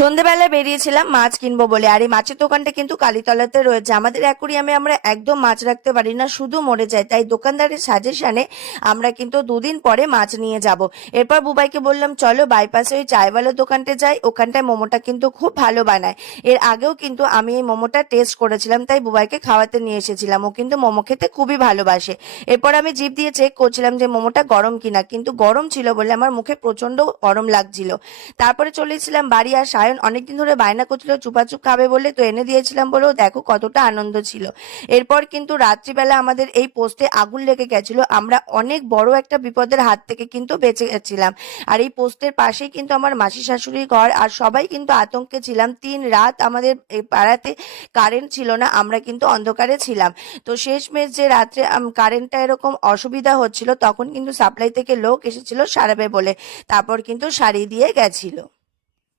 সন্ধেবেলায় বেরিয়েছিলাম মাছ কিনবো বলে। আর এই মাছের দোকানটা কিন্তু কালীতলাতে রয়েছে। আমাদের অ্যাকুরিয়ামে আমরা একদম মাছ রাখতে পারি না, শুধু মরে যায়। তাই দোকানদারের সাজেশনে আমরা কিন্তু দুদিন পরে মাছ নিয়ে যাব। এরপর বুবাইকে বললাম চলো বাইপাসে ওই চায়ওয়ালার দোকানটা যাই, ওখানটায় মোমোটা কিন্তু খুব ভালো বানায়। এর আগেও কিন্তু আমি এই মোমোটা টেস্ট করেছিলাম, তাই বুবাইকে খাওয়াতে নিয়ে এসেছিলাম। ও কিন্তু মোমো খেতে খুবই ভালোবাসে। এরপর আমি জিভ দিয়ে চেক করছিলাম যে মোমোটা গরম কিনা, কিন্তু গরম ছিল বলে আমার মুখে প্রচন্ড গরম লাগছিল। তারপরে চলেছিলাম বাড়ি। আর সায়ন অনেকদিন ধরে বায়না করছিল চুপাচুপ খাবে বলে, তো এনে দিয়েছিলাম বলেও দেখো কতটা আনন্দ ছিল। এরপর কিন্তু রাত্রিবেলা আমাদের এই পোস্টে আগুন লেগে গেছিল। আমরা অনেক বড় একটা বিপদের হাত থেকে কিন্তু বেঁচে গেছিলাম। আর এই পোস্টের পাশেই কিন্তু আমার মাসি শাশুড়ির ঘর। আর সবাই কিন্তু আতঙ্কে ছিলাম। 3 রাত আমাদের এই পাড়াতে কারেন্ট ছিল না, আমরা কিন্তু অন্ধকারে ছিলাম। তো শেষমেশ যে রাত্রে কারেন্টটা এরকম অসুবিধা হচ্ছিল, তখন কিন্তু সাপ্লাই থেকে লোক এসেছিল সারাবে বলে, তারপর কিন্তু সারিয়ে দিয়ে গেছিল।